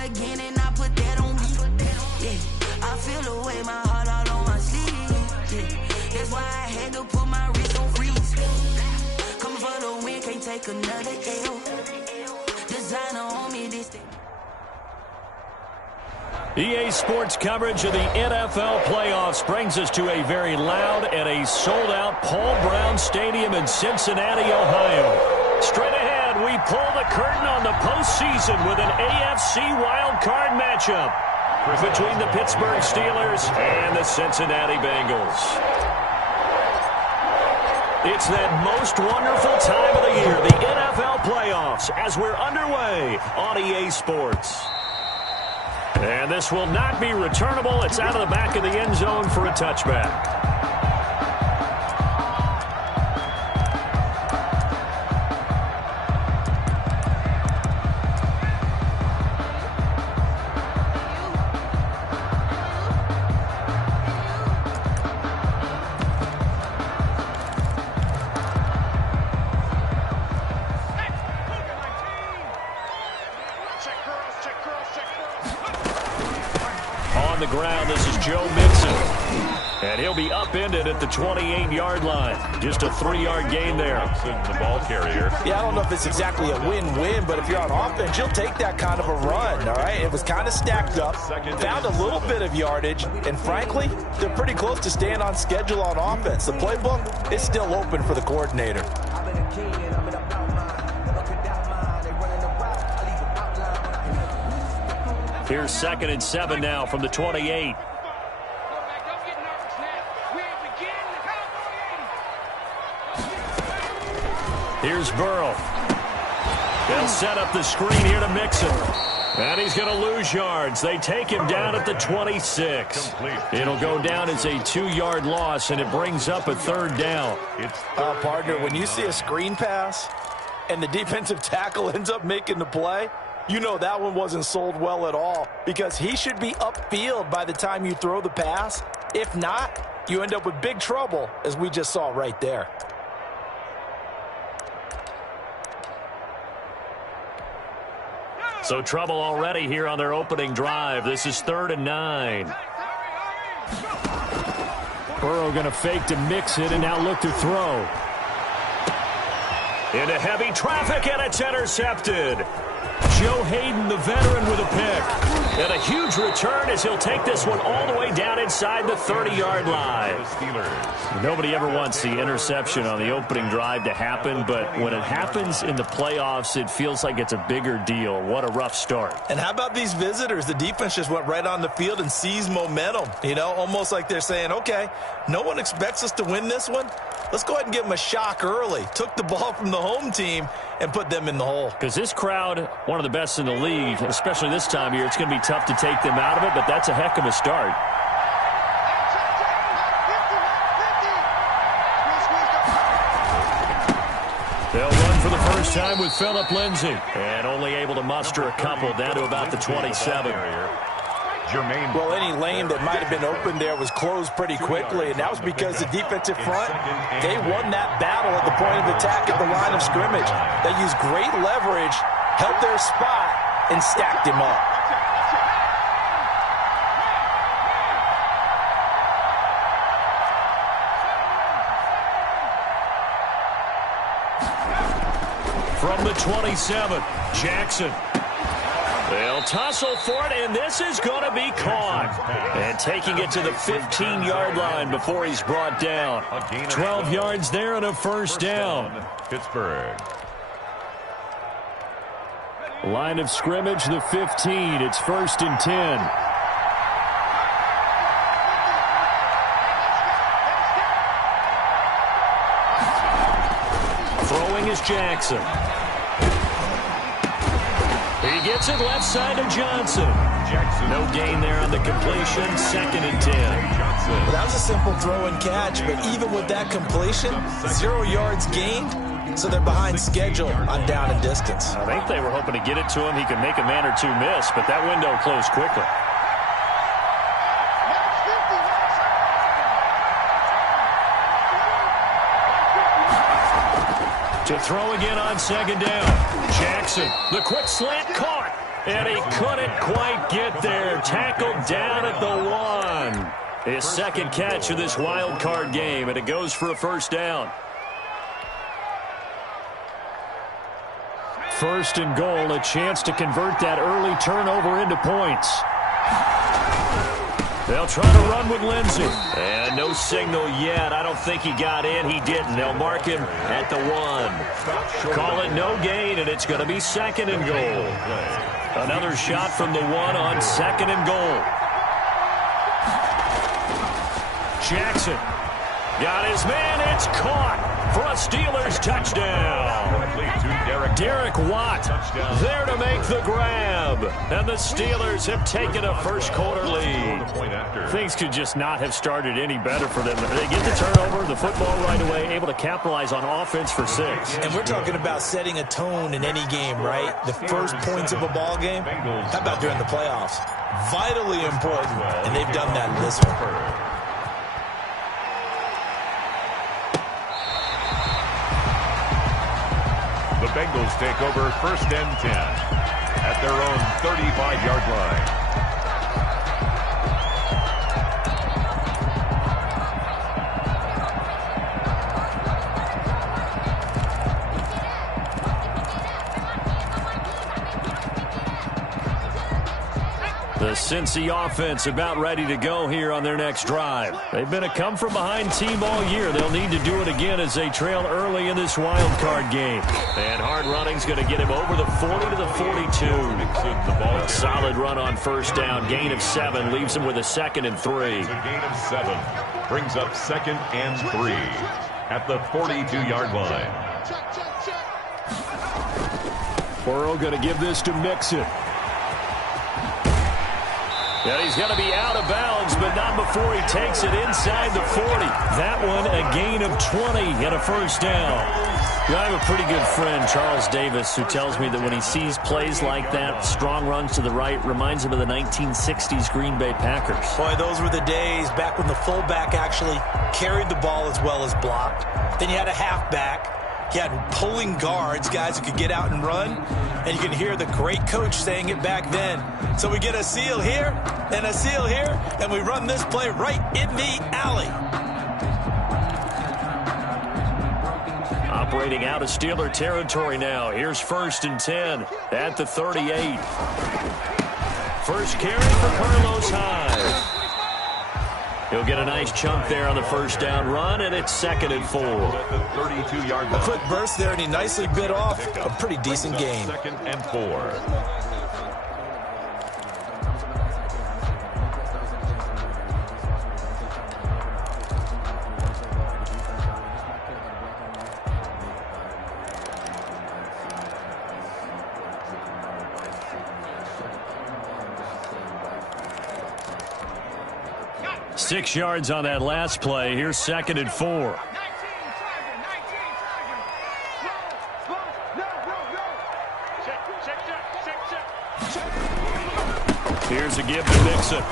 again and I put that on me. Yeah, I feel the way, my heart all on my sleeve. Yeah, that's why I had to put my wrist on freeze. Coming for the win, can't take another L. Designer on me, this thing. EA Sports coverage of the NFL playoffs brings us to a very loud and a sold-out Paul Brown Stadium in Cincinnati, Ohio. Straight ahead, we pull the curtain on the postseason with an AFC wildcard matchup between the Pittsburgh Steelers and the Cincinnati Bengals. It's that most wonderful time of the year, the NFL playoffs, as we're underway on EA Sports. And this will not be returnable. It's out of the back of the end zone for a touchback. The ground, this is Joe Mixon, and he'll be upended at the 28-yard line. Just a 3-yard gain there. The ball carrier. Yeah, I don't know if it's exactly a win-win, but if you're on offense, you'll take that kind of a run, all right? It was kind of stacked up, found a little bit of yardage, and frankly, they're pretty close to staying on schedule on offense. The playbook is still open for the coordinator. Here's 2nd and 7 now from the 28. Here's Burrow. They'll set up the screen here to Mixon. And he's going to lose yards. They take him down at the 26. It'll go down as a 2-yard loss, and it brings up a 3rd down. Partner, when you see a screen pass and the defensive tackle ends up making the play, you know that one wasn't sold well at all, because he should be upfield by the time you throw the pass. If not, you end up with big trouble, as we just saw right there. So trouble already here on their opening drive. This is 3rd and 9. Burrow going to fake to mix it and now look to throw. Into heavy traffic, and it's intercepted. Joe Hayden, the veteran, with a pick. And a huge return as he'll take this one all the way down inside the 30-yard line. Nobody ever wants the interception on the opening drive to happen, but when it happens in the playoffs, it feels like it's a bigger deal. What a rough start. And how about these visitors? The defense just went right on the field and seized momentum. You know, almost like they're saying, okay, no one expects us to win this one. Let's go ahead and give them a shock early. Took the ball from the home team and put them in the hole. Because this crowd, one of the best in the league, especially this time of year, it's going to be tough to take them out of it, but that's a heck of a start. They'll run for the first time with Phillip Lindsay, and only able to muster a couple down to about the 27. Well, any lane that might have been open there was closed pretty quickly, and that was because the defensive front, they won that battle at the point of attack at the line of scrimmage. They used great leverage, held their spot, and stacked him up. From the 27, Jackson. They'll tussle for it, and this is going to be caught. And taking it to the 15-yard line before he's brought down. 12 yards there and a first down. Pittsburgh. Line of scrimmage, the 15. It's 1st and 10. Throwing is Jackson. He gets it left side to Johnson. No gain there on the completion. 2nd and 10. Well, that was a simple throw and catch, but even with that completion, 0 yards gained, so they're behind schedule on down and distance. I think they were hoping to get it to him. He could make a man or two miss, but that window closed quickly. To throw again on 2nd down. Jackson, the quick slant caught. And he couldn't quite get there. Tackled down at the 1. His second catch of this wild card game, and it goes for a first down. First and goal, a chance to convert that early turnover into points. They'll try to run with Lindsey. And no signal yet. I don't think he got in. He didn't. They'll mark him at the 1. Call it no gain, and it's going to be second and goal. Another shot from the 1 on second and goal. Jackson got his man. It's caught for a Steelers touchdown. Derek Watt there to make the grab. And the Steelers have taken a first quarter lead. Things could just not have started any better for them. They get the turnover, the football right away, able to capitalize on offense for 6. And we're talking about setting a tone in any game, right? The first points of a ball game. How about during the playoffs? Vitally important, and they've done that in this one. The Bengals take over first and 10 at their own 35-yard line. The Cincy offense about ready to go here on their next drive. They've been a come-from-behind team all year. They'll need to do it again as they trail early in this wild card game. And hard running's going to get him over the 40 to the 42. A solid run on first down. Gain of 7 leaves him with a 2nd and 3. A gain of 7 brings up 2nd and 3 at the 42-yard line. Burrow going to give this to Mixon. And he's going to be out of bounds, but not before he takes it inside the 40. That one a gain of 20 and a first down. I have a pretty good friend, Charles Davis, who tells me that when he sees plays like that, strong runs to the right, reminds him of the 1960s Green Bay Packers. Boy, those were the days back when the fullback actually carried the ball as well as blocked. Then you had a halfback. You had pulling guards, guys who could get out and run. And you can hear the great coach saying it back then. So we get a seal here and a seal here, and we run this play right in the alley. Operating out of Steeler territory now. Here's first and 10 at the 38. First carry for Carlos Hyde. He'll get a nice chunk there on the first down run, and it's 2nd and 4. A quick burst there, and he nicely bit off a pretty decent gain. 2nd and 4. Six yards on that last play. Here's 2nd and 4. Here's a give to Mixon.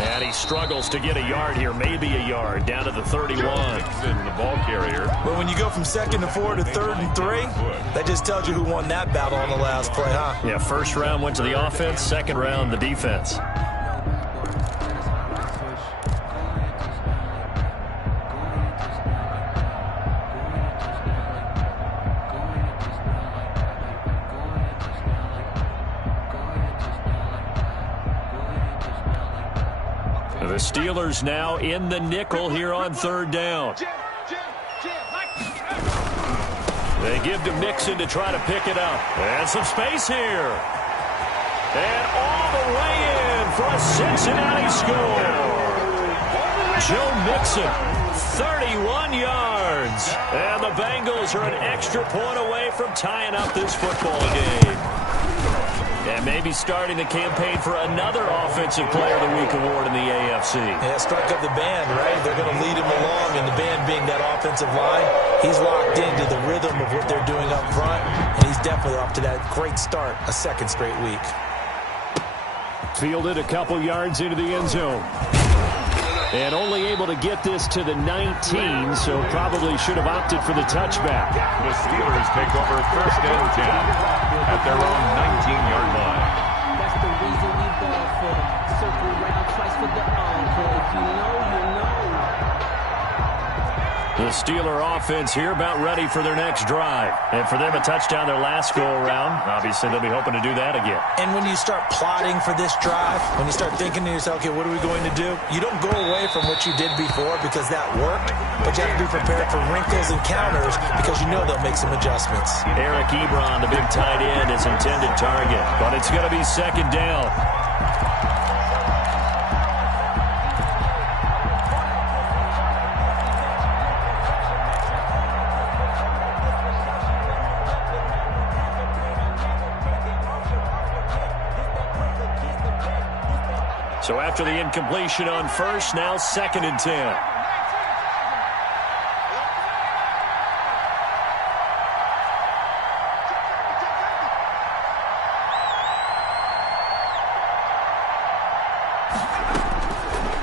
And he struggles to get a yard here, maybe a yard, down to the 31. Mixon, the ball carrier. But when you go from 2nd and 4 to 3rd and 3, that just tells you who won that battle on the last play, huh? Yeah, first round went to the offense, second round the defense. The Steelers now in the nickel here on 3rd down. They give to Mixon to try to pick it up. And some space here. And all the way in for a Cincinnati score. Joe Mixon, 31 yards. And the Bengals are an extra point away from tying up this football game. And maybe starting the campaign for another Offensive Player of the Week award in the AFC. Yeah, strike up the band, right? They're going to lead him along, and the band being that offensive line, he's locked into the rhythm of what they're doing up front, and he's definitely off to that great start, a 2nd straight week. Fielded a couple yards into the end zone. And only able to get this to the 19, so probably should have opted for the touchback. The Steelers take over first and 10 at their own 19-yard line. The Steeler offense here about ready for their next drive. And for them, a touchdown their last go-around. Obviously, they'll be hoping to do that again. And when you start plotting for this drive, when you start thinking to yourself, okay, what are we going to do? You don't go away from what you did before because that worked, but you have to be prepared for wrinkles and counters because you know they'll make some adjustments. Eric Ebron, the big tight end, is intended target, but it's going to be second down. So after the incompletion on first, now 2nd and 10.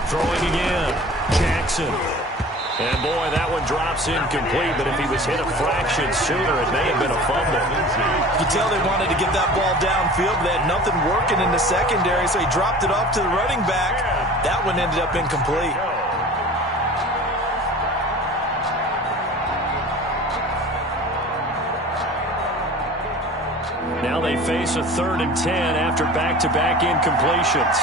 Throwing again, Jackson. And boy, that one drops incomplete, but if he was hit a fraction sooner, it may have been a fumble. You could tell they wanted to get that ball downfield. They had nothing working in the secondary, so he dropped it off to the running back. That one ended up incomplete. Now they face a 3rd and 10 after back-to-back incompletions.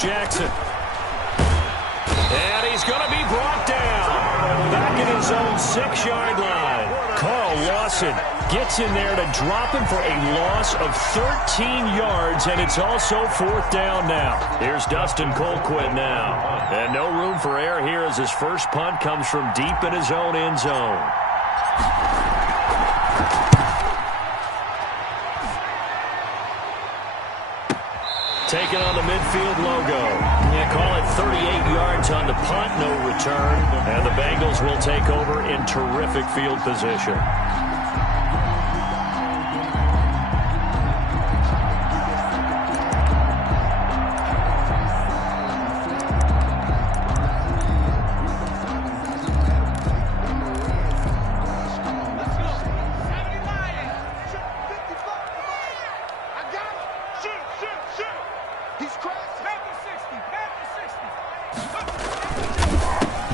Jackson. And he's going to be brought down. Back at his own 6-yard line. Carl Lawson gets in there to drop him for a loss of 13 yards, and it's also 4th down now. Here's Dustin Colquitt now. And no room for error here as his first punt comes from deep in his own end zone. Taking on the midfield logo. Yeah, call it 38 yards on the punt, no return. And the Bengals will take over in terrific field position.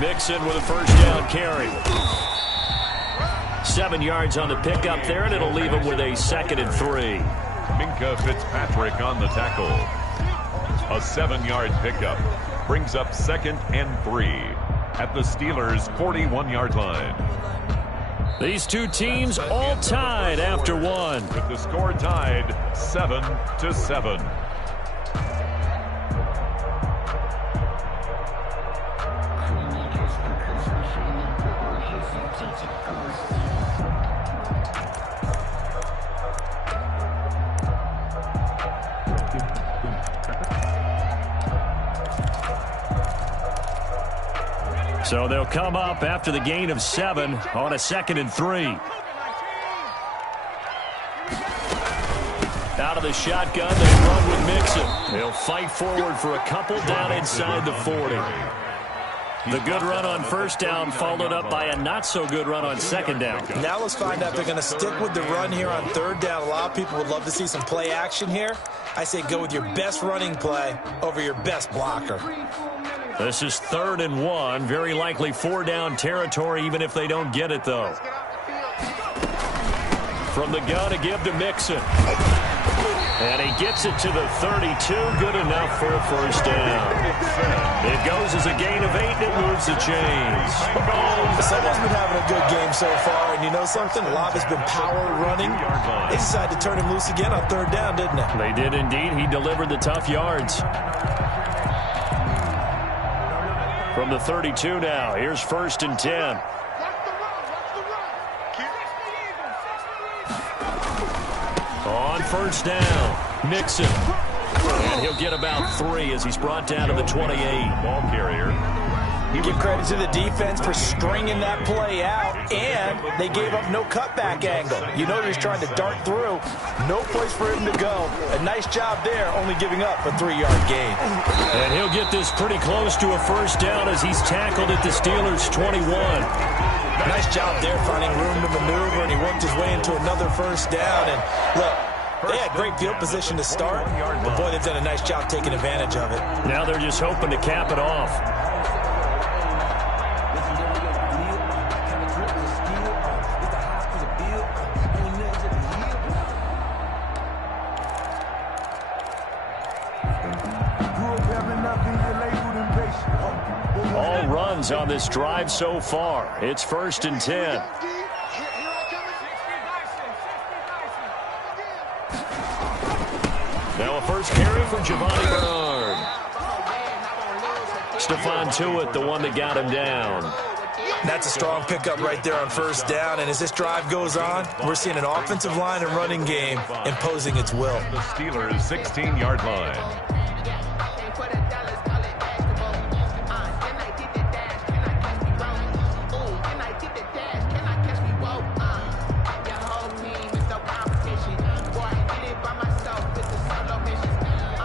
Mixon with a first down carry. 7 yards on the pickup there, and it'll leave him with a 2nd and 3. Minkah Fitzpatrick on the tackle. A 7-yard pickup brings up 2nd and 3 at the Steelers' 41-yard line. These two teams all tied after one. With the score tied 7-7. So they'll come up after the gain of 7 on a 2nd and 3. Out of the shotgun, they run with Mixon. They'll fight forward for a couple down inside the 40. The good run on first down followed up by a not-so-good run on second down. Now let's find out if they're going to stick with the run here on third down. A lot of people would love to see some play action here. I say go with your best running play over your best blocker. This is 3rd and 1. Very likely 4-down territory, even if they don't get it, though. From the gun to give to Mixon. And he gets it to the 32. Good enough for a first down. It goes as a gain of 8, and it moves the chains. Someone's been having a good game so far, and you know something? A lot of it's been power running. They decided to turn him loose again on third down, didn't they? They did indeed. He delivered the tough yards. From the 32 now, here's 1st and 10. On first down, Mixon. And he'll get about 3 as he's brought down to the 28. Ball carrier. Give credit to the defense for stringing that play out, and they gave up no cutback angle. You know he's trying to dart through. No place for him to go. A nice job there, only giving up a 3-yard gain. And he'll get this pretty close to a first down as he's tackled at the Steelers' 21. Nice job there finding room to maneuver, and he worked his way into another first down. And look, they had great field position to start, but boy, they've done a nice job taking advantage of it. Now they're just hoping to cap it off. All runs on this drive so far. It's 1st and 10. Now a first carry for Giovanni Bernard. Stephon Tuitt, the one that got him down. That's a strong pickup right there on first down. And as this drive goes on, we're seeing an offensive line and running game imposing its will. The Steelers' 16-yard line.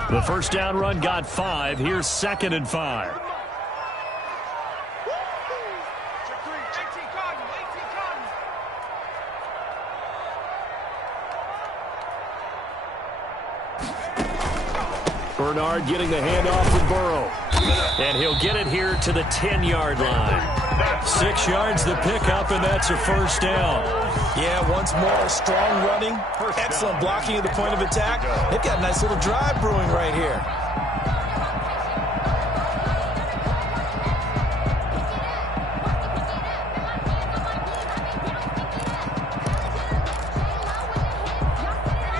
The first down run got 5. Here's 2nd and 5. Bernard getting the handoff from Burrow. And he'll get it here to the 10-yard line. 6 yards the pickup, and that's a first down. Yeah, once more, strong running, excellent blocking at the point of attack. They've got a nice little drive brewing right here.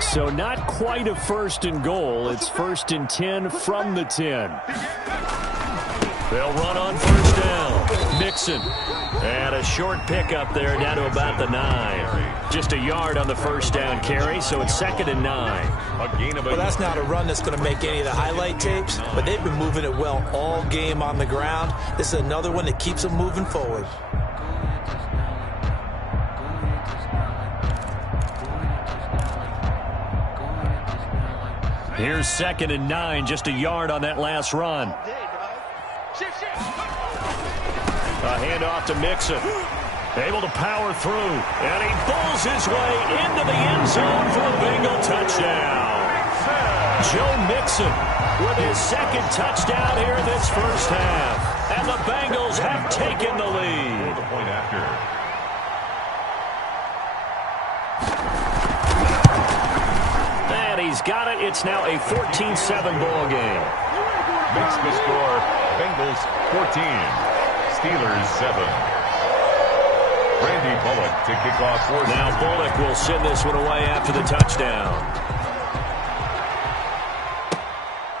So not quite a 1st and goal. It's 1st and 10 from the 10. They'll run on first down. Mixon. And a short pickup there down to about the 9. Just a yard on the first down carry, so it's 2nd and 9. Well, that's not a run that's going to make any of the highlight tapes, but they've been moving it well all game on the ground. This is another one that keeps them moving forward. Here's 2nd and 9, just a yard on that last run. A handoff to Mixon. Able to power through, and he pulls his way into the end zone for a Bengal touchdown. Joe Mixon with his 2nd touchdown here this first half. And the Bengals have taken the lead. The point after. And he's got it. It's now a 14-7 ball game. Makes the score Bengals 14, Steelers 7. Randy Bullock to kick off. Now Bullock will send this one away after the touchdown.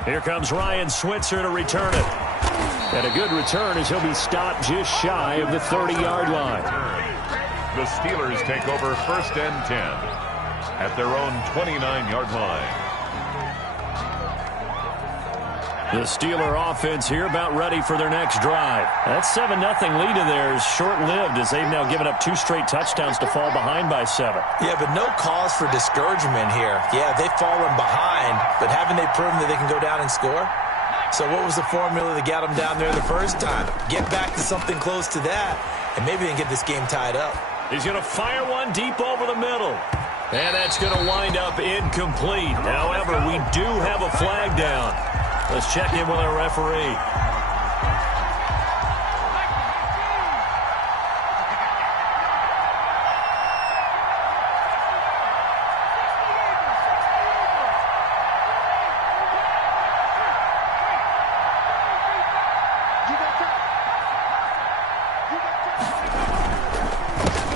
Here comes Ryan Switzer to return it. And a good return as he'll be stopped just shy of the 30-yard line. The Steelers take over 1st and 10 at their own 29-yard line. The Steeler offense here about ready for their next drive. That 7-0 lead of theirs short-lived as they've now given up 2 straight touchdowns to fall behind by 7. Yeah, but no cause for discouragement here. Yeah, they've fallen behind, but haven't they proven that they can go down and score? So what was the formula that got them down there the first time? Get back to something close to that, and maybe they can get this game tied up. He's going to fire one deep over the middle. And that's going to wind up incomplete. However, we do have a flag down. Let's check in with our referee.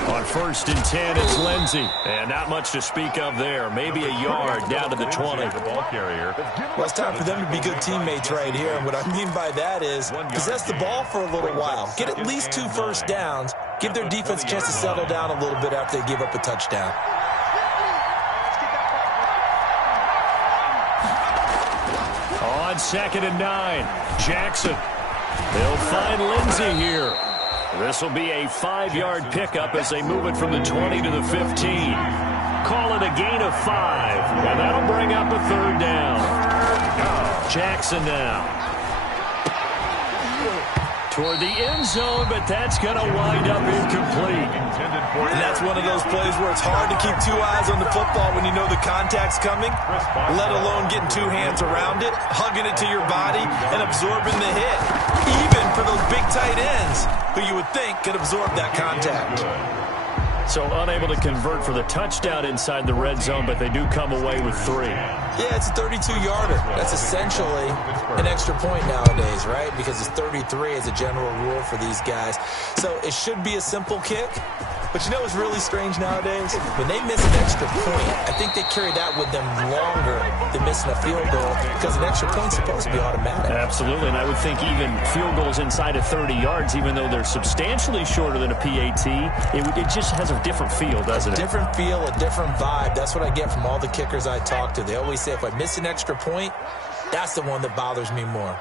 On 1st and 10, it's Lindsey. And not much to speak of there. Maybe a yard down to the 20. The ball carrier. Well, it's time for them to be good teammates right here. And what I mean by that is possess the ball for a little while. Get at least 2 first downs. Give their defense a chance to settle down a little bit after they give up a touchdown. On 2nd and 9, Jackson. They'll find Lindsey here. This will be a 5-yard pickup as they move it from the 20 to the 15. Call it a gain of 5, and that'll bring up a 3rd down. Jackson now. toward the end zone, but that's going to wind up incomplete. And that's one of those plays where it's hard to keep two eyes on the football when you know the contact's coming, let alone getting two hands around it, hugging it to your body, and absorbing the hit. Even for those big tight ends who you would think could absorb that contact. So unable to convert for the touchdown inside the red zone, but they do come away with 3. Yeah, it's a 32-yarder. That's essentially an extra point nowadays, right? Because it's 33 as a general rule for these guys. So it should be a simple kick. But you know what's really strange nowadays? When they miss an extra point, I think they carry that with them longer than missing a field goal because an extra point's supposed to be automatic. Absolutely, and I would think even field goals inside of 30 yards, even though they're substantially shorter than a PAT, it just has a different feel, doesn't it? A different feel, a different vibe. That's what I get from all the kickers I talk to. They always say if I miss an extra point, that's the one that bothers me more.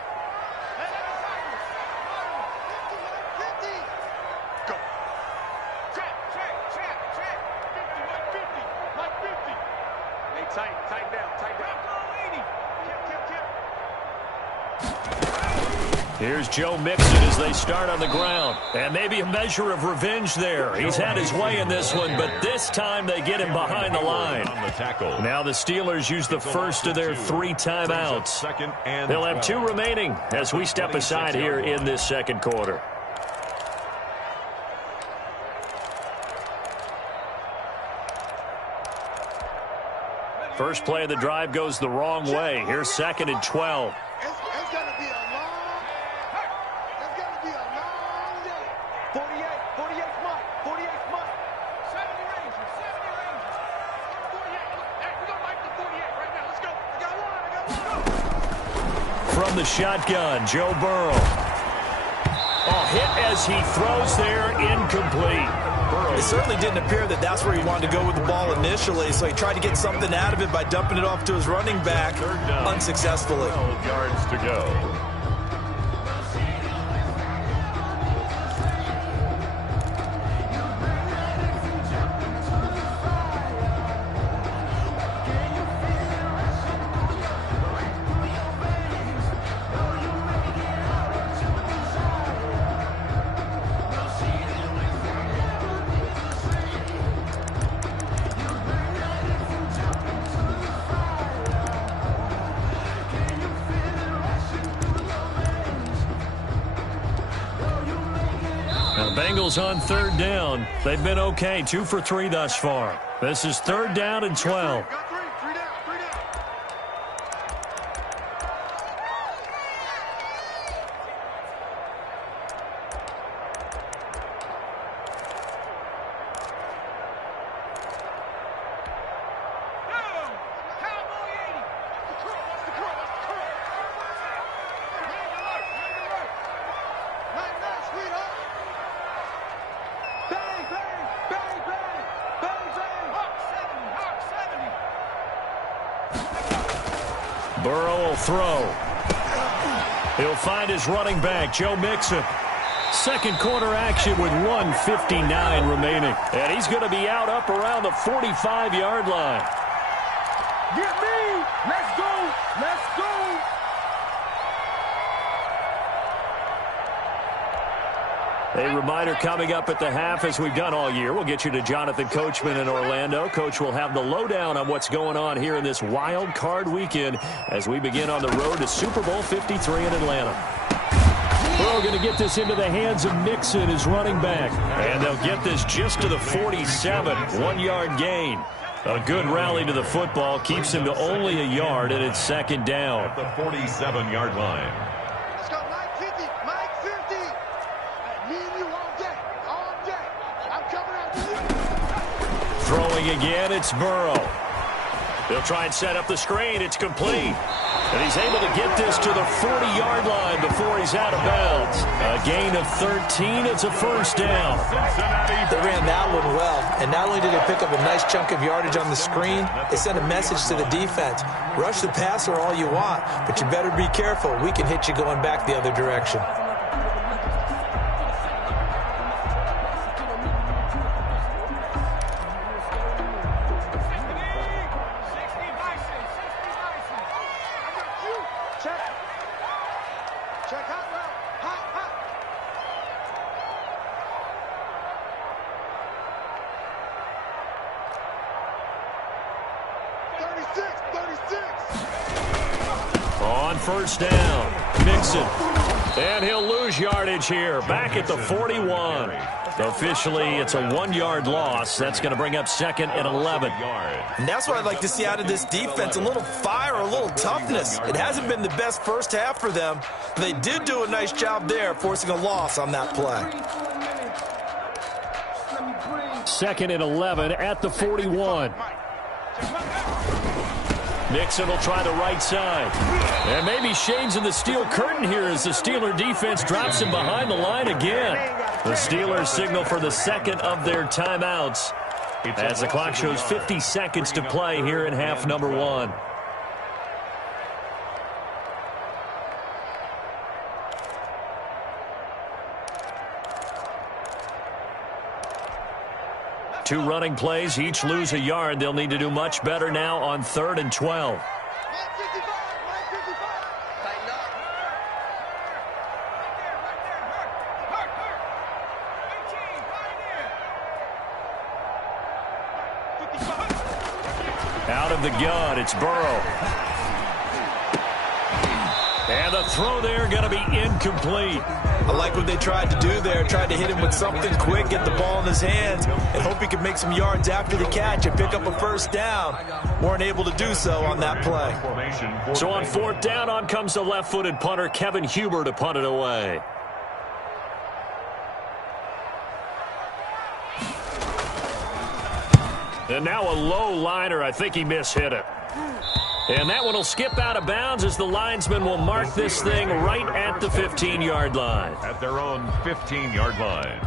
Here's Joe Mixon as they start on the ground. And maybe a measure of revenge there. He's had his way in this one, but this time they get him behind the line. Now the Steelers use the first of their 3 timeouts. They'll have 2 remaining as we step aside here in this second quarter. First play of the drive goes the wrong way. Here's 2nd and 12. From the shotgun, Joe Burrow. Hit as he throws there, incomplete. It certainly didn't appear that that's where he wanted to go with the ball initially, so he tried to get something out of it by dumping it off to his running back unsuccessfully. 12 yards to go. Bengals on 3rd down. They've been okay, 2 for 3 thus far. This is 3rd down and 12. Burrow will throw. He'll find his running back, Joe Mixon. Second quarter action with 1:59 remaining. And he's going to be out up around the 45-yard line. Get me! Let's go! Let's go! A reminder coming up at the half, as we've done all year. We'll get you to Jonathan Coachman in Orlando. Coach will have the lowdown on what's going on here in this wild card weekend as we begin on the road to Super Bowl 53 in Atlanta. We're going to get this into the hands of Mixon, his running back. And they'll get this just to the 47, 1-yard gain. A good rally to the football keeps him to only a yard, and it's 2nd down. At the 47-yard line. Let's go, Mike 50, Mike 50. Me and you all day, all day. I'm coming after you. Throwing again, it's Burrow. They'll try and set up the screen. It's complete. And he's able to get this to the 40-yard line before he's out of bounds. A gain of 13. It's a 1st down. They ran that one well. And not only did they pick up a nice chunk of yardage on the screen, they sent a message to the defense. Rush the passer all you want, but you better be careful. We can hit you going back the other direction. first down. Mixon. And he'll lose yardage here. Back at the 41. Officially, it's a 1-yard loss. That's going to bring up second and 11. And that's what I'd like to see out of this defense, a little fire, a little toughness. It hasn't been the best first half for them. They did do a nice job there, forcing a loss on that play. Second and 11 at the 41. Mixon will try the right side. And maybe shades in the steel curtain here as the Steeler defense drops him behind the line again. The Steelers signal for the second of their timeouts as the clock shows 50 seconds to play here in half number 1. Two running plays, each lose a yard. They'll need to do much better now on 3rd and 12. Out of the gun, it's Burrow. And the throw there going to be incomplete. I like what they tried to do there, tried to hit him with something quick, get the ball in his hands, and hope he could make some yards after the catch and pick up a first down. Weren't able to do so on that play. So on 4th down, on comes the left-footed punter, Kevin Huber, to punt it away. And now a low liner. I think he mishit it. And that one will skip out of bounds as the linesman will mark this thing right at the 15-yard line. At their own 15-yard line.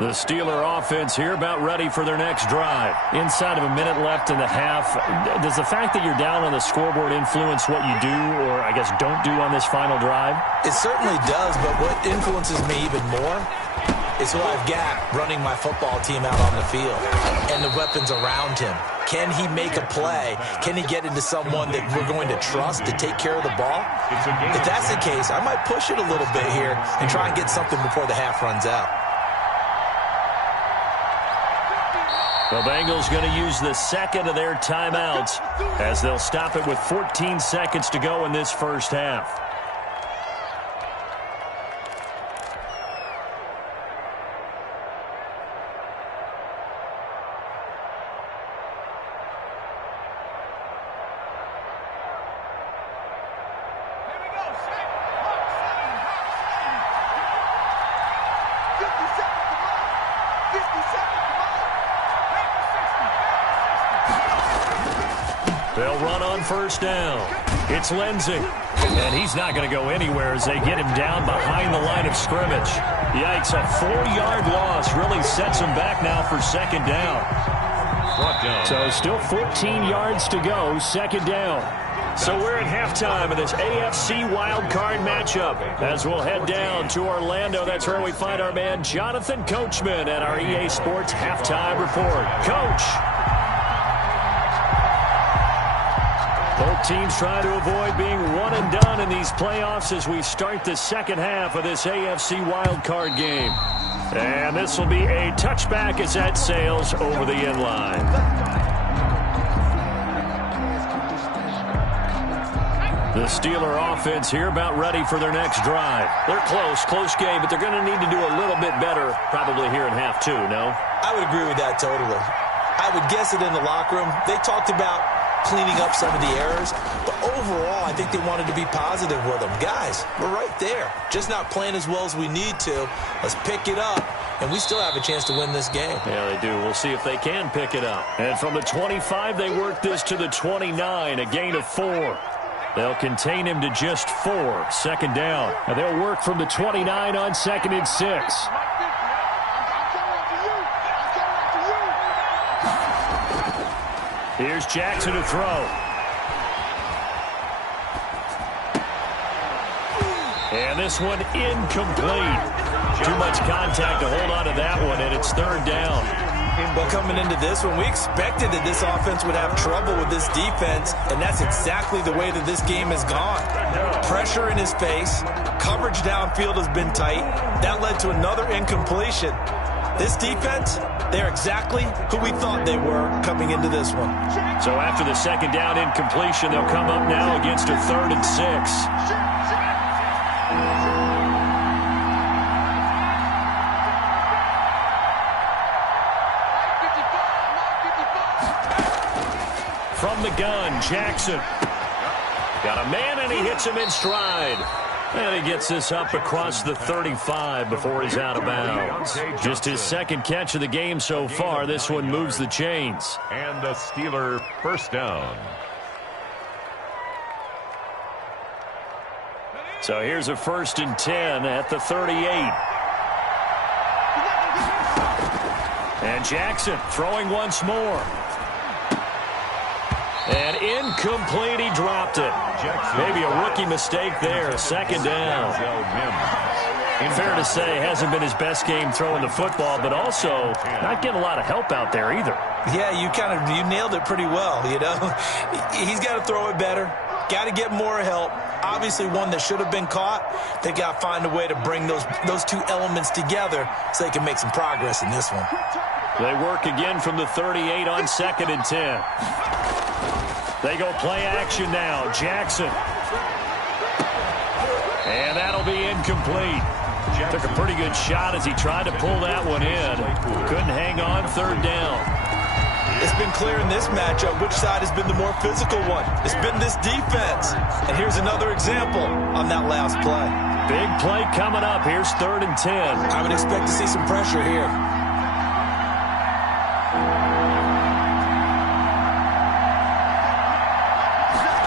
The Steeler offense here about ready for their next drive. Inside of a minute left in the half, does the fact that you're down on the scoreboard influence what you do, or I guess don't do on this final drive? It certainly does, but what influences me even more is who I've got running my football team out on the field and the weapons around him. Can he make a play? Can he get into someone that we're going to trust to take care of the ball? If that's the case, I might push it a little bit here and try and get something before the half runs out. The Bengals going to use the second of their timeouts as they'll stop it with 14 seconds to go in this first half. They'll run on first down. It's Lindsey. And he's not going to go anywhere as they get him down behind the line of scrimmage. Yikes, a 4-yard loss really sets him back now for second down. So still 14 yards to go, second down. So we're at halftime of this AFC wildcard matchup as we'll head down to Orlando. That's where we find our man Jonathan Coachman at our EA Sports Halftime Report. Coach. Both teams try to avoid being one and done in these playoffs as we start the second half of this AFC wildcard game. And this will be a touchback as that sails over the end line. The Steeler offense here about ready for their next drive. They're close game, but they're going to need to do a little bit better probably here in half two, no? I would agree with that totally. I would guess it in the locker room. They talked about cleaning up some of the errors, but overall, I think they wanted to be positive with them. Guys, we're right there. Just not playing as well as we need to. Let's pick it up, and we still have a chance to win this game. Yeah, they do. We'll see if they can pick it up. And from the 25, they work this to the 29, a gain of 4. They'll contain him to just 4, second down. And they'll work from the 29 on 2nd and 6. Here's Jackson to throw. And this one incomplete. Too much contact to hold on to that one, and it's third down. Well, coming into this one, we expected that this offense would have trouble with this defense, and that's exactly the way that this game has gone. Pressure in his face, coverage downfield has been tight. That led to another incompletion. This defense, they're exactly who we thought they were coming into this one. So after the second down incompletion, they'll come up now against a 3rd and 6. From the gun, Jackson. Got a man, and he hits him in stride. And he gets this up across the 35 before he's out of bounds. Just his second catch of the game so far. This one moves the chains. And a Steeler first down. So here's a 1st and 10 at the 38. And Jackson throwing once more. And incomplete, he dropped it. Maybe a rookie mistake there, 2nd down. Fair to say, hasn't been his best game throwing the football, but also not getting a lot of help out there either. Yeah, you nailed it pretty well, you know. He's got to throw it better, got to get more help. Obviously one that should have been caught. They got to find a way to bring those two elements together so they can make some progress in this one. They work again from the 38 on 2nd and 10. They go play action now. Jackson. And that'll be incomplete. Took a pretty good shot as he tried to pull that one in. Couldn't hang on, 3rd down. It's been clear in this matchup which side has been the more physical one. It's been this defense. And here's another example on that last play. Big play coming up. Here's 3rd and 10. I would expect to see some pressure here.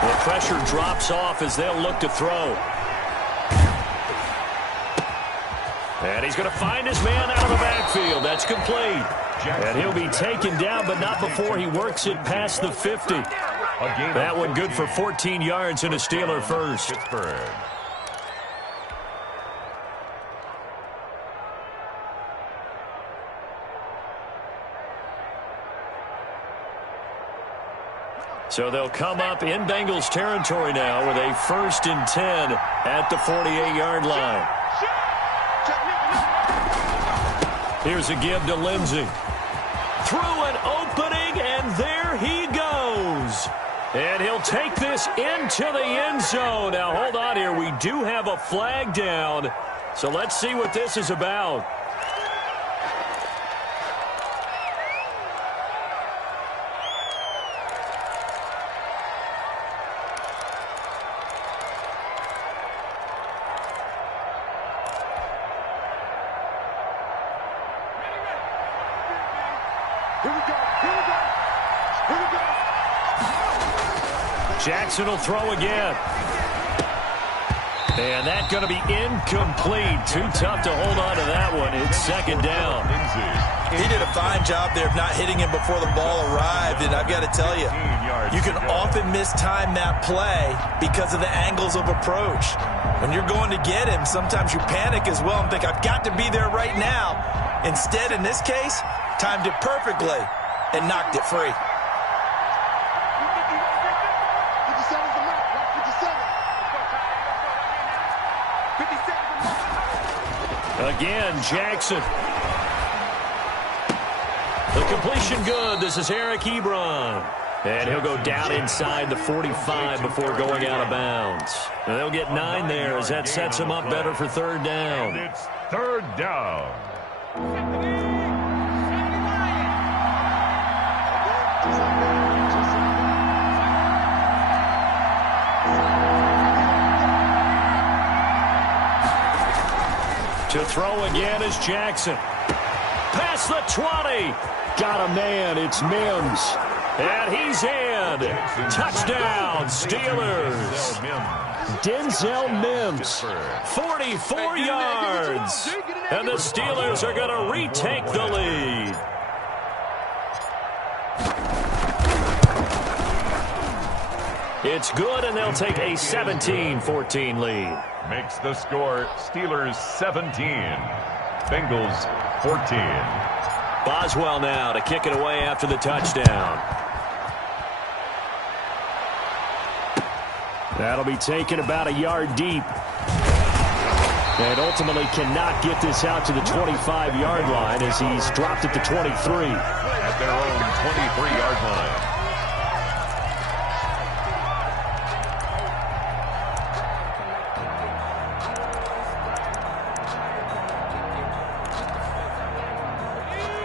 The pressure drops off as they'll look to throw. And he's going to find his man out of the backfield. That's complete. And he'll be taken down, but not before he works it past the 50. That one good for 14 yards and a Steeler first. Pittsburgh. So they'll come up in Bengals territory now with a 1st and 10 at the 48-yard line. Here's a give to Lindsey. Through an opening, and there he goes. And he'll take this into the end zone. Now, hold on here. We do have a flag down. So let's see what this is about. Jackson will throw again. And that's going to be incomplete. Too tough to hold on to that one. It's 2nd down. He did a fine job there of not hitting him before the ball arrived. And I've got to tell you, you can often mistime that play because of the angles of approach. When you're going to get him, sometimes you panic as well and think, I've got to be there right now. Instead, in this case, timed it perfectly and knocked it free. Again, Jackson. The completion good. This is Eric Ebron. And he'll go down inside the 45 before going out of bounds. And they'll get 9 there as that sets him up better for 3rd down. And it's 3rd down. To throw again is Jackson. Past the 20. Got a man. It's Mims. And he's in. Touchdown, Steelers. Denzel Mims. 44 yards. And the Steelers are going to retake the lead. It's good, and they'll take a 17-14 lead. Makes the score Steelers 17, Bengals 14. Boswell now to kick it away after the touchdown. That'll be taken about a yard deep. And ultimately cannot get this out to the 25-yard line as he's dropped at the 23. At their own 23-yard line.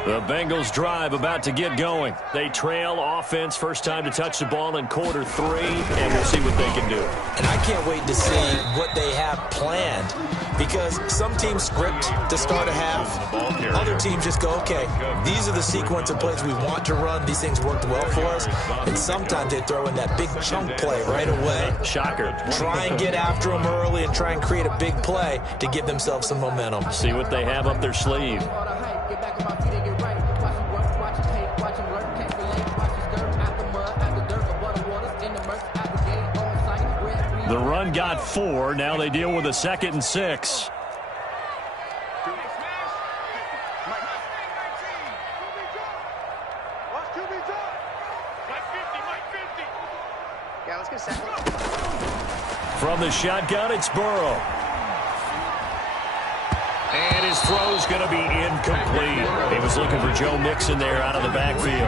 The Bengals drive about to get going. They trail offense, first time to touch the ball in quarter 3, and we'll see what they can do. And I can't wait to see what they have planned, because some teams script to start a half. Other teams just go, okay, these are the sequence of plays we want to run. These things worked well for us. And sometimes they throw in that big chunk play right away. Shocker. Try and get after them early and try and create a big play to give themselves some momentum. See what they have up their sleeve. The run got 4. Now they deal with a 2nd and 6. From the shotgun, it's Burrow. And his throw's going to be incomplete. He was looking for Joe Mixon there out of the backfield.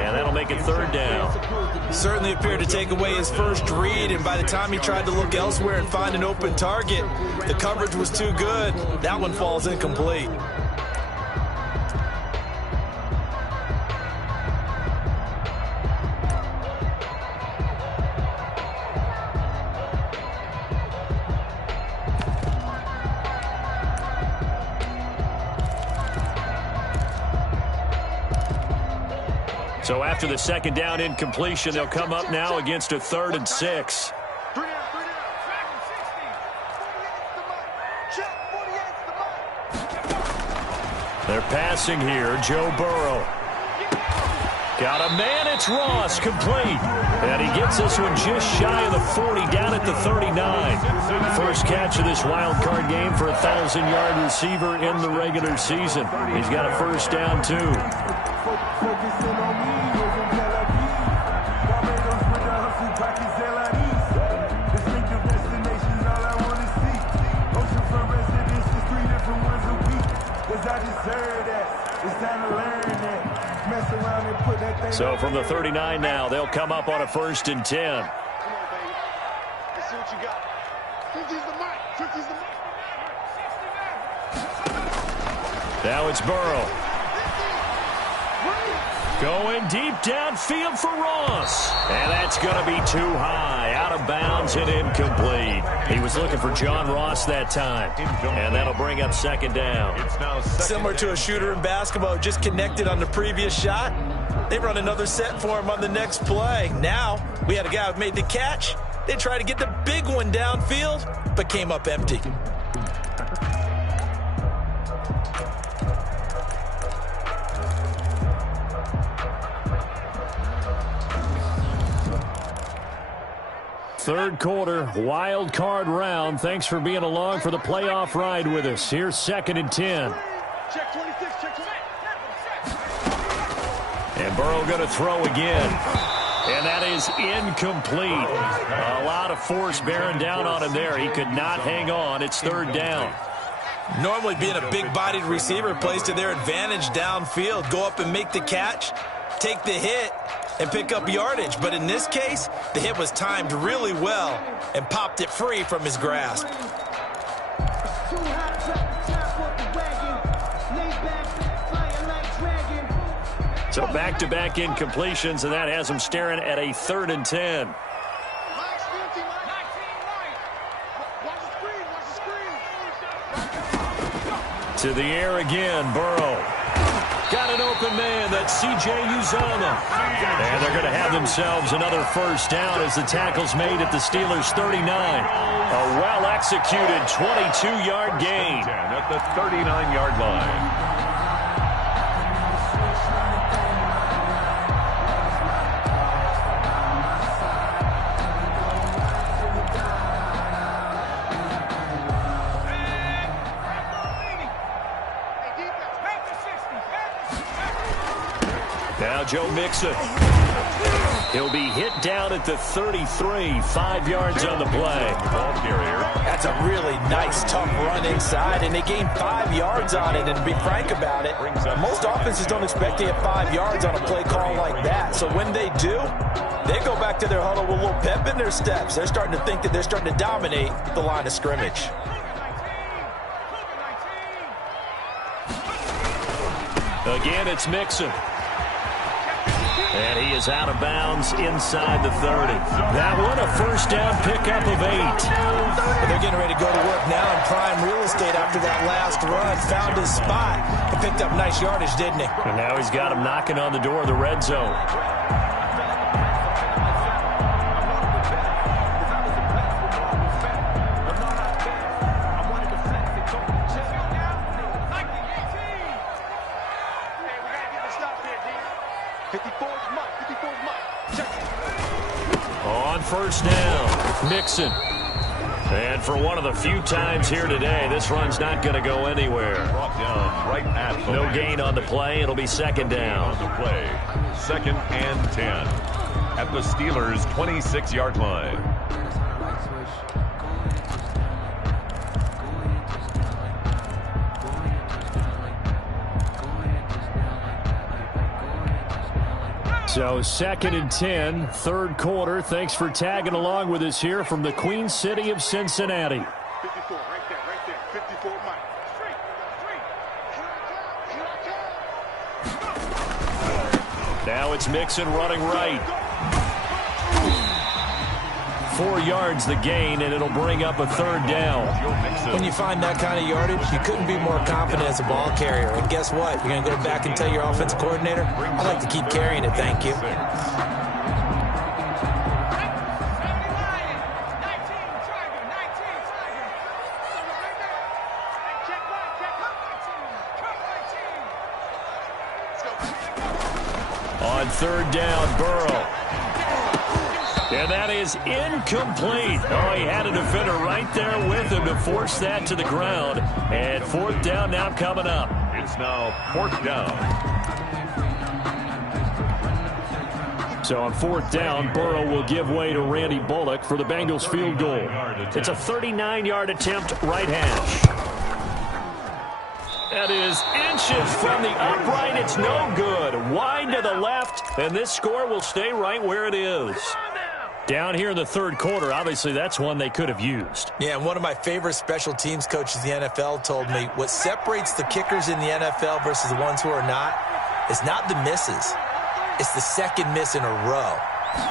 And that'll make it 3rd down. Certainly appeared to take away his first read, and by the time he tried to look elsewhere and find an open target, the coverage was too good. That one falls incomplete. So after the 2nd down incompletion, they'll come up now against a 3rd and 6. They're passing here. Joe Burrow. Got a man. It's Ross. Complete. And he gets this one just shy of the 40, down at the 39. First catch of this wild card game for a 1,000-yard receiver in the regular season. He's got a first down, too. So from the 39 now, they'll come up on a 1st and 10. Let's see what you got. 50's the mark. 50's the mark. Now it's Burrow. Going deep downfield for Ross. And that's going to be too high. Out of bounds and incomplete. He was looking for John Ross that time. And that'll bring up 2nd down. Similar to a shooter in basketball who just connected on the previous shot. They run another set for him on the next play. Now, we had a guy who made the catch. They tried to get the big one downfield, but came up empty. Third quarter, wild card round. Thanks for being along for the playoff ride with us. Here's 2nd and 10. Check 26, check 26. And Burrow going to throw again. And that is incomplete. A lot of force bearing down on him there. He could not hang on. It's 3rd down. Normally being a big-bodied receiver plays to their advantage downfield. Go up and make the catch, take the hit, and pick up yardage. But in this case, the hit was timed really well and popped it free from his grasp. So back-to-back incompletions, and that has him staring at a 3rd and 10. To the air again, Burrow. Got an open man, that's C.J. Uzomah. And they're going to have themselves another first down as the tackle's made at the Steelers' 39. A well-executed 22-yard gain. At the 39-yard line. Now Joe Mixon. He'll be hit down at the 33, 5 yards on the play. That's a really nice, tough run inside, and they gained 5 yards on it. And to be frank about it, most offenses don't expect to get 5 yards on a play call like that. So when they do, they go back to their huddle with a little pep in their steps. They're starting to think that they're starting to dominate the line of scrimmage. Again, it's Mixon. And he is out of bounds inside the 30. That one, a first down pickup of 8. They're getting ready to go to work now in prime real estate after that last run. Found his spot and picked up nice yardage, didn't he? And now he's got him knocking on the door of the red zone. On first down, Mixon. And for one of the few times here today, this run's not going to go anywhere. No gain on the play. It'll be second down. On the play, 2nd and 10 at the Steelers' 26-yard line. So 2nd and 10, third quarter. Thanks for tagging along with us here from the Queen City of Cincinnati. 54, right there, 54, Mike. Now it's Mixon running right. 4 yards the gain, and it'll bring up a third down. When you find that kind of yardage, you couldn't be more confident as a ball carrier. And guess what? You're going to go back and tell your offensive coordinator, I'd like to keep carrying it, thank you. On third down, Burrow. And that is incomplete. Oh, he had a defender right there with him to force that to the ground. And fourth down now coming up. It's now 4th down. So on fourth down, Burrow will give way to Randy Bullock for the Bengals field goal. It's a 39-yard attempt right hash. That is inches from the upright. It's no good. Wide to the left, and this score will stay right where it is. Down here in the third quarter, obviously that's one they could have used. Yeah, and one of my favorite special teams coaches in the NFL told me what separates the kickers in the NFL versus the ones who are not is not the misses. It's the second miss in a row.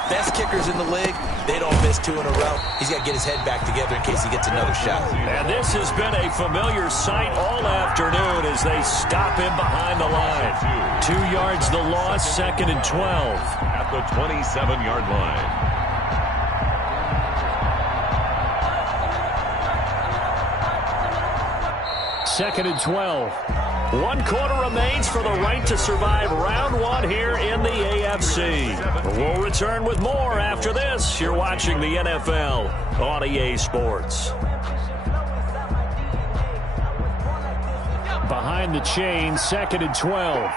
Best kickers in the league, they don't miss 2 in a row. He's got to get his head back together in case he gets another shot. And this has been a familiar sight all afternoon as they stop him behind the line. 2 yards the loss, 2nd and 12. At the 27-yard line. Second and 12. 1 quarter remains for the right to survive round 1 here in the AFC. We'll return with more after this. You're watching the NFL on EA Sports. Behind the chain, 2nd and 12.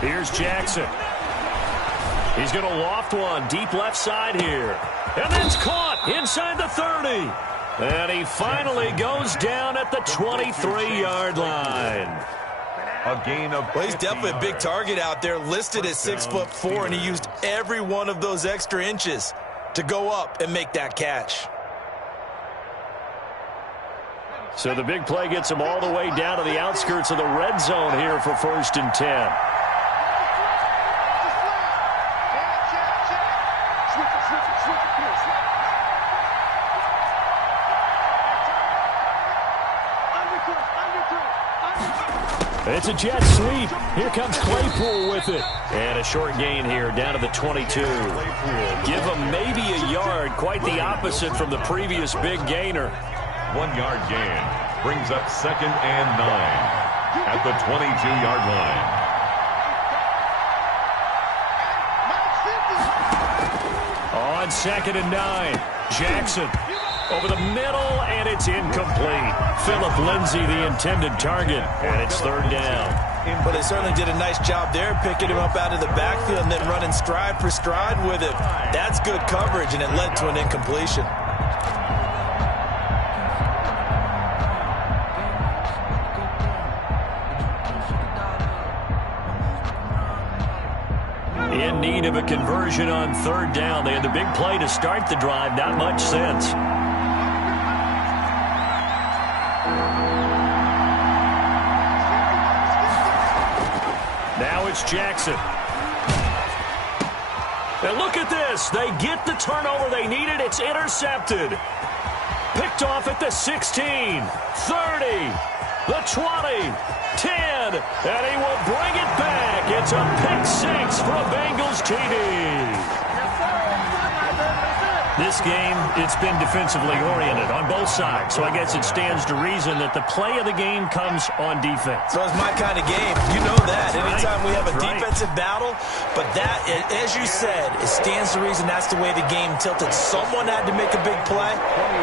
Here's Jackson. He's going to loft one deep left side here. And then it's caught inside the 30. And he finally goes down at the 23-yard line. A gain of... Well, he's definitely a big target out there, listed at 6'4", and he used every one of those extra inches to go up and make that catch. So the big play gets him all the way down to the outskirts of the red zone here for 1st and 10. It's a jet sweep. Here comes Claypool with it. And a short gain here down to the 22. Give him maybe a yard. Quite the opposite from the previous big gainer. 1 yard gain brings up 2nd and 9 at the 22-yard line. on 2nd and 9. Jackson over the middle, and it's incomplete. Philip Lindsay, the intended target, and it's 3rd down. Well, they certainly did a nice job there, picking him up out of the backfield and then running stride for stride with him. That's good coverage, and it led to an incompletion. In need of a conversion on 3rd down. They had the big play to start the drive. Not much sense. Now it's Jackson. And look at this. They get the turnover they needed. It's intercepted. Picked off at the 16, 30, the 20, 10, and he will bring it back. It's a pick-6 for a Bengals TD. This game, it's been defensively oriented on both sides, so I guess it stands to reason that the play of the game comes on defense. So it's my kind of game. You know that. Anytime we have a defensive battle, but that, as you said, it stands to reason that's the way the game tilted. Someone had to make a big play,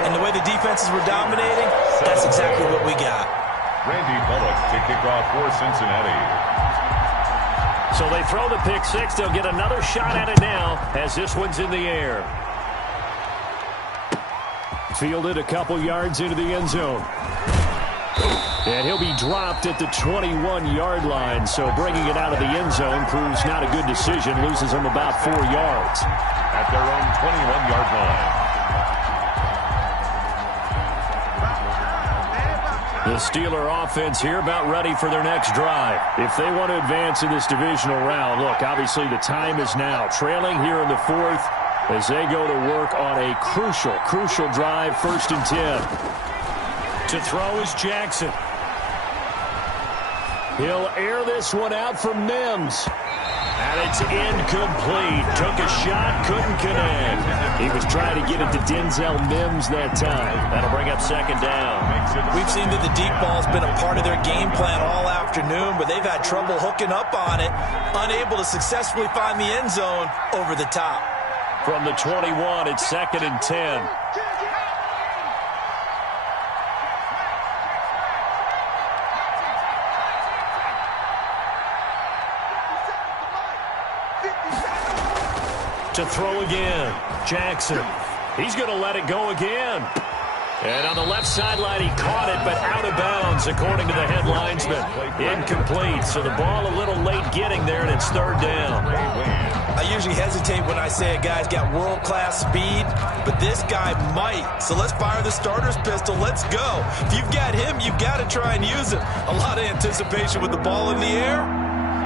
and the way the defenses were dominating, that's exactly what we got. Randy Bullock to kick off for Cincinnati. So they throw the pick-6. They'll get another shot at it now as this one's in the air. Fielded a couple yards into the end zone. And he'll be dropped at the 21-yard line. So bringing it out of the end zone proves not a good decision. Loses him about 4 yards. At their own 21-yard line. The Steeler offense here about ready for their next drive. If they want to advance in this divisional round, look, obviously the time is now. Trailing here in the 4th as they go to work on a crucial drive, 1st and 10. To throw is Jackson. He'll air this one out for Mims. And it's incomplete. Took a shot, couldn't connect. He was trying to get it to Denzel Mims that time. That'll bring up 2nd down. We've seen that the deep ball's been a part of their game plan all afternoon, but they've had trouble hooking up on it, unable to successfully find the end zone over the top. From the 21, it's 2nd and 10. To throw again, Jackson. He's going to let it go again. And on the left sideline, he caught it, but out of bounds, according to the head linesman. Incomplete, so the ball a little late getting there, and it's 3rd down. I usually hesitate when I say a guy's got world-class speed, but this guy might. So let's fire the starter's pistol. Let's go. If you've got him, you've got to try and use it. A lot of anticipation with the ball in the air,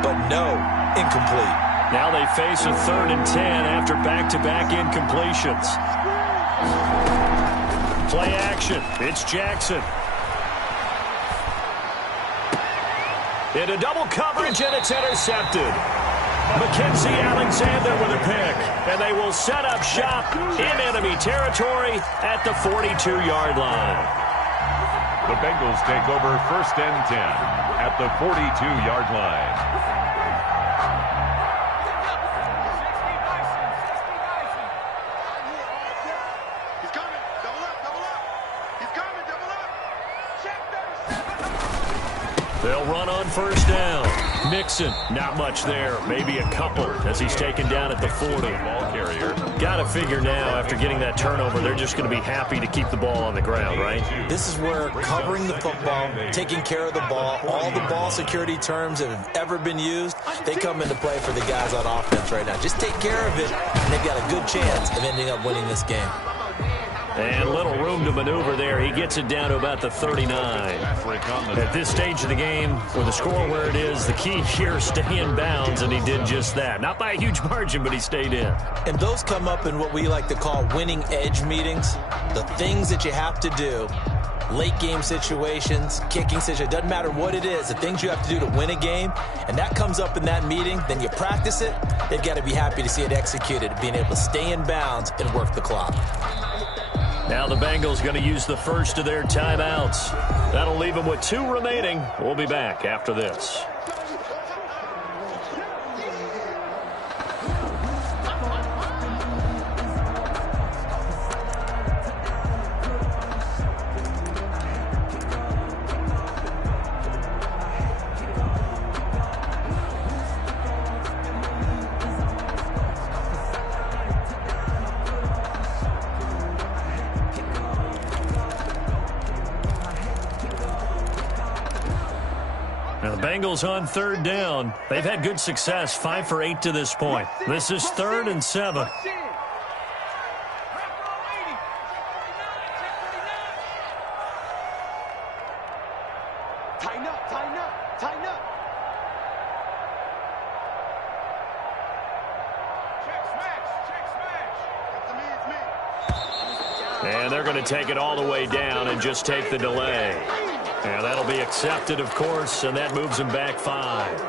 but no, incomplete. Now they face a 3rd and 10 after back-to-back incompletions. Play action. It's Jackson. Into double coverage, and it's intercepted. Mackenzie Alexander with a pick. And they will set up shop in enemy territory at the 42-yard line. The Bengals take over 1st and 10 at the 42-yard line. They'll run on 1st down. Mixon, not much there. Maybe a couple as he's taken down at the 40. Ball carrier. Got to figure now, after getting that turnover, they're just going to be happy to keep the ball on the ground, right? This is where covering the football, taking care of the ball, all the ball security terms that have ever been used, they come into play for the guys on offense right now. Just take care of it, and they've got a good chance of ending up winning this game. And little room to maneuver there. He gets it down to about the 39. At this stage of the game, with the score where it is, the key here, stay in bounds, and he did just that. Not by a huge margin, but he stayed in. And those come up in what we like to call winning edge meetings. The things that you have to do, late game situations, kicking situations, doesn't matter what it is, the things you have to do to win a game, and that comes up in that meeting, then you practice it, they've got to be happy to see it executed, being able to stay in bounds and work the clock. Now the Bengals going to use the first of their timeouts. That'll leave them with 2 remaining. We'll be back after this. Now the Bengals on third down. They've had good success, 5 for 8 to this point. This is 3rd and 7. Tighten up, tighten up, tighten up. Check smash. It's me. And they're going to take it all the way down and just take the delay. And that'll be accepted, of course, and that moves them back 5.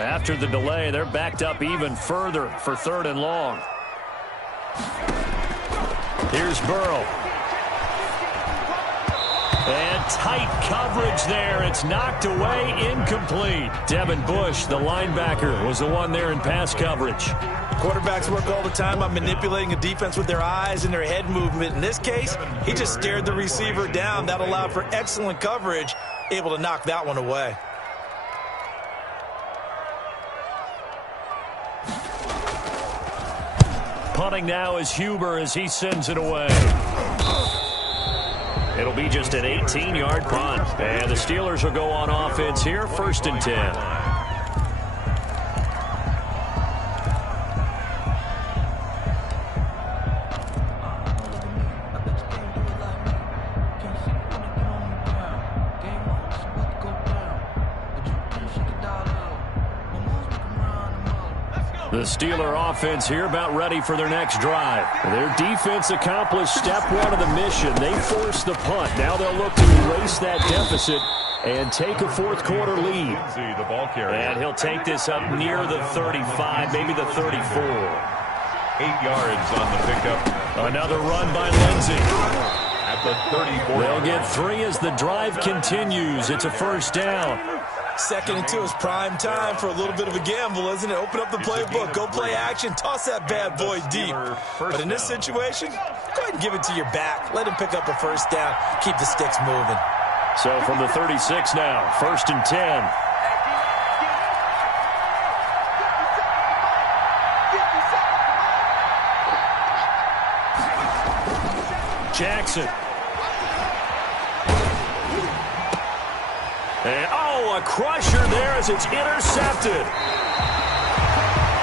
After the delay, they're backed up even further for 3rd and long. Here's Burrow. And tight coverage there. It's knocked away, incomplete. Devin Bush, the linebacker, was the one there in pass coverage. Quarterbacks work all the time on manipulating a defense with their eyes and their head movement. In this case, he just stared the receiver down. That allowed for excellent coverage, able to knock that one away. Punting now is Huber as he sends it away. It'll be just an 18-yard punt. And the Steelers will go on offense here, 1st and 10. The Steeler offense here about ready for their next drive. Their defense accomplished step 1 of the mission. They forced the punt. Now they'll look to erase that deficit and take a 4th quarter lead. And he'll take this up near the 35, maybe the 34. 8 yards on the pickup. Another run by Lindsey. At the 34. They'll get 3 as the drive continues. It's a 1st down. 2nd and 2 is prime time for a little bit of a gamble, isn't it? Open up the playbook, go play action, toss that bad boy deep. But in this situation, go ahead and give it to your back. Let him pick up a 1st down. Keep the sticks moving. So from the 36 now, 1st and 10. Jackson. And, a crusher there as it's intercepted.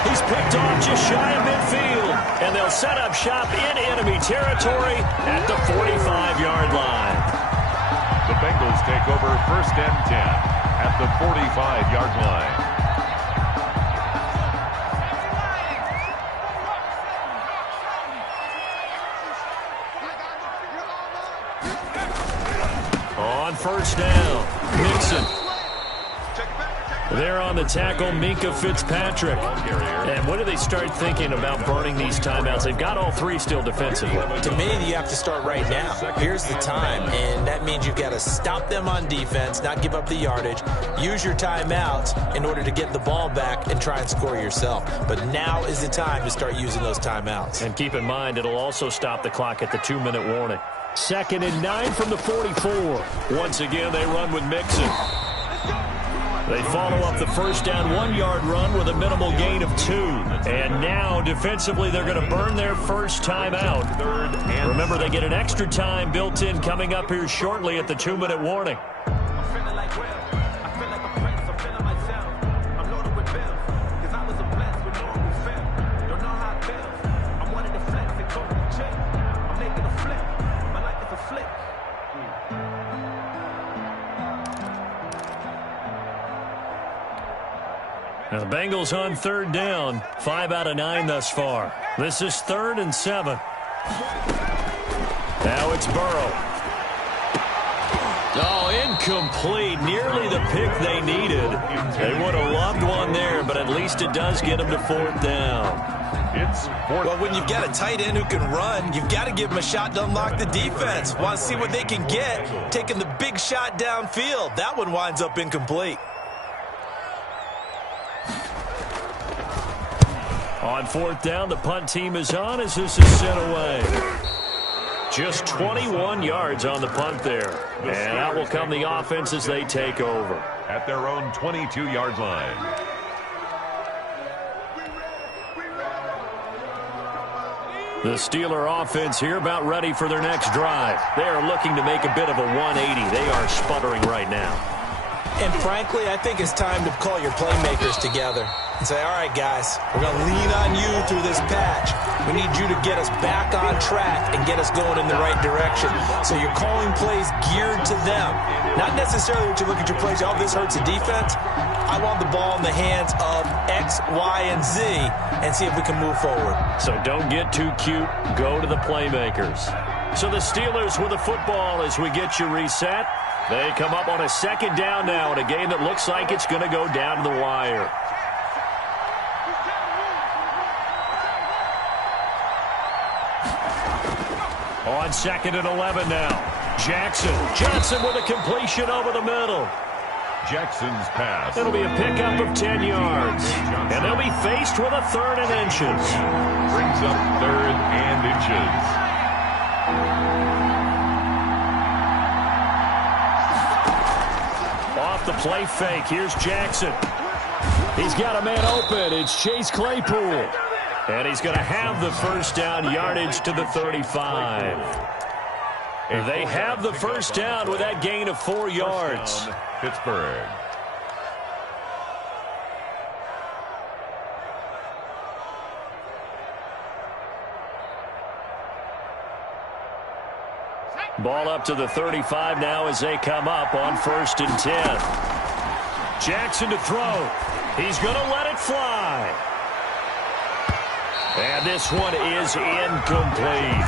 He's picked off just shy of midfield, and they'll set up shop in enemy territory at the 45-yard line. The Bengals take over 1st and 10 at the 45-yard line. On 1st down, Mixon. There on the tackle, Minkah Fitzpatrick. And when do they start thinking about burning these timeouts? They've got all 3 still defensively. To me, you have to start right now. Here's the time, and that means you've got to stop them on defense, not give up the yardage, use your timeouts in order to get the ball back and try and score yourself. But now is the time to start using those timeouts. And keep in mind, it'll also stop the clock at the 2-minute warning. 2nd and 9 from the 44. Once again, they run with Mixon. They follow up the 1st down 1-yard run with a minimal gain of 2. And now, defensively, they're going to burn their 1st timeout. Remember, they get an extra time built in coming up here shortly at the 2-minute warning. Now the Bengals on 3rd down, 5 out of 9 thus far. This is 3rd and 7. Now it's Burrow. Oh, incomplete. Nearly the pick they needed. They would have loved one there, but at least it does get them to 4th down. Well, when you've got a tight end who can run, you've got to give him a shot to unlock the defense. Want to see what they can get, taking the big shot downfield. That one winds up incomplete. On 4th down, the punt team is on as this is sent away. Just 21 yards on the punt there. And out will come the offense as they take over. At their own 22-yard line. The Steeler offense here about ready for their next drive. They are looking to make a bit of a 180. They are sputtering right now. And frankly, I think it's time to call your playmakers together and say, all right, guys, we're going to lean on you through this patch. We need you to get us back on track and get us going in the right direction. So you're calling plays geared to them. Not necessarily what you look at your plays, oh, this hurts the defense. I want the ball in the hands of X, Y, and Z and see if we can move forward. So don't get too cute. Go to the playmakers. So the Steelers with the football as we get you reset. They come up on a second down now in a game that looks like it's going to go down to the wire. On 2nd and 11 now. Johnson with a completion over the middle. Jackson's pass. It'll be a pickup of 10 yards. And they'll be faced with a 3rd and inches. Brings up 3rd and inches. Off the play fake, here's Jackson. He's got a man open. It's Chase Claypool. And he's going to have the first down, yardage to the 35. They have the first down with that gain of 4 yards. Pittsburgh. Ball up to the 35 now as they come up on 1st and 10. Jackson to throw. He's going to let it fly. And this one is incomplete.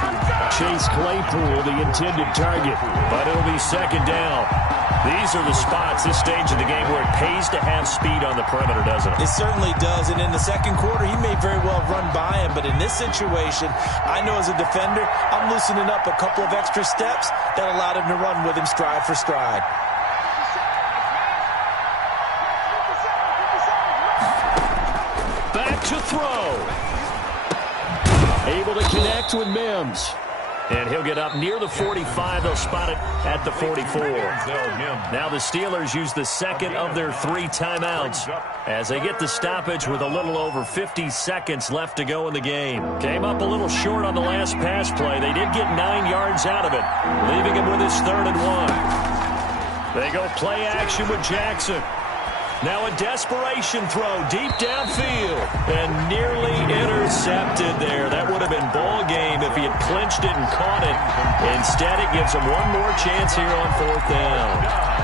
Chase Claypool, the intended target, but it'll be 2nd down. These are the spots, this stage of the game, where it pays to have speed on the perimeter, doesn't it? It certainly does, and in the second quarter, he may very well run by him, but in this situation, I know as a defender, I'm loosening up a couple of extra steps that allowed him to run with him stride for stride. Back to throw. Able to connect with Mims. And he'll get up near the 45. They'll spot it at the 44. Now the Steelers use the 2nd of their 3 timeouts as they get the stoppage with a little over 50 seconds left to go in the game. Came up a little short on the last pass play. They did get 9 yards out of it, leaving him with his 3rd and 1. They go play action with Jackson. Now a desperation throw deep downfield and nearly intercepted there. That would have been ball game if he had clinched it and caught it. Instead, it gives him one more chance here on 4th down.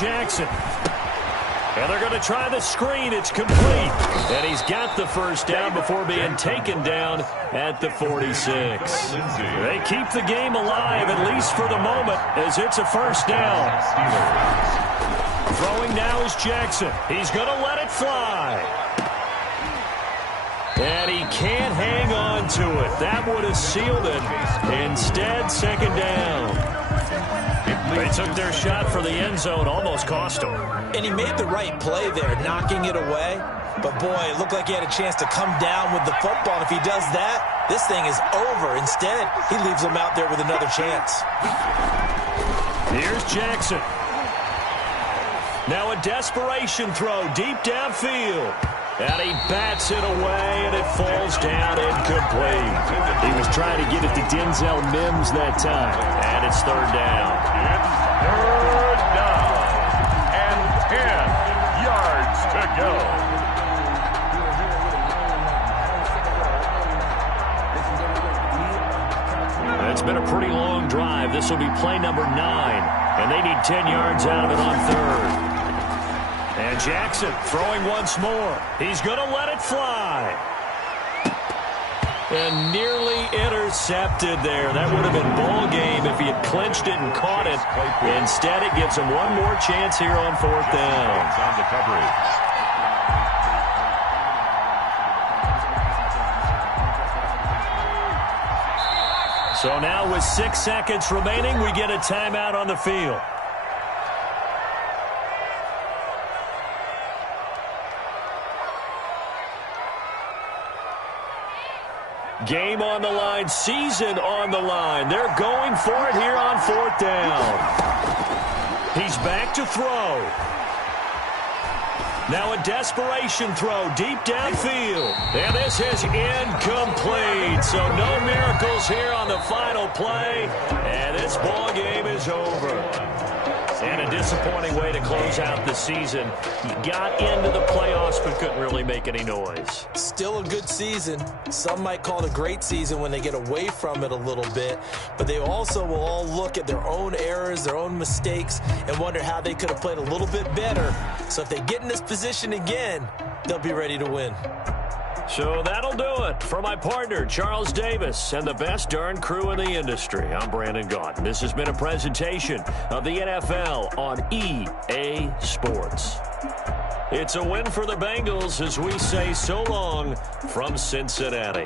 Jackson. And they're going to try the screen. It's complete. And he's got the first down before being taken down at the 46. They keep the game alive, at least for the moment, as it's a first down. Throwing now is Jackson. He's going to let it fly. And he can't hang on to it. That would have sealed it. Instead, 2nd down. They took their shot for the end zone, almost cost them. And he made the right play there, knocking it away. But, boy, it looked like he had a chance to come down with the football. And if he does that, this thing is over. Instead, he leaves him out there with another chance. Here's Jackson. Now a desperation throw deep downfield. And he bats it away, and it falls down incomplete. He was trying to get it to Denzel Mims that time. And it's 3rd down. It's 3rd down. And 10 yards to go. It's been a pretty long drive. This will be play number 9. And they need 10 yards out of it on 3rd. And Jackson throwing once more. He's going to let it fly. And nearly intercepted there. That would have been ball game if he had clinched it and caught it. Instead, it gives him one more chance here on 4th down. On the coverage. So now with 6 seconds remaining, we get a timeout on the field. Game on the line, season on the line. They're going for it here on 4th down. He's back to throw. Now a desperation throw deep downfield. And this is incomplete. So no miracles here on the final play. And this ball game is over. And a disappointing way to close out the season. He got into the playoffs but couldn't really make any noise. Still a good season. Some might call it a great season when they get away from it a little bit. But they also will all look at their own errors, their own mistakes, and wonder how they could have played a little bit better. So if they get in this position again, they'll be ready to win. So that'll do it for my partner, Charles Davis, and the best darn crew in the industry. I'm Brandon Gaudin. This has been a presentation of the NFL on EA Sports. It's a win for the Bengals as we say so long from Cincinnati.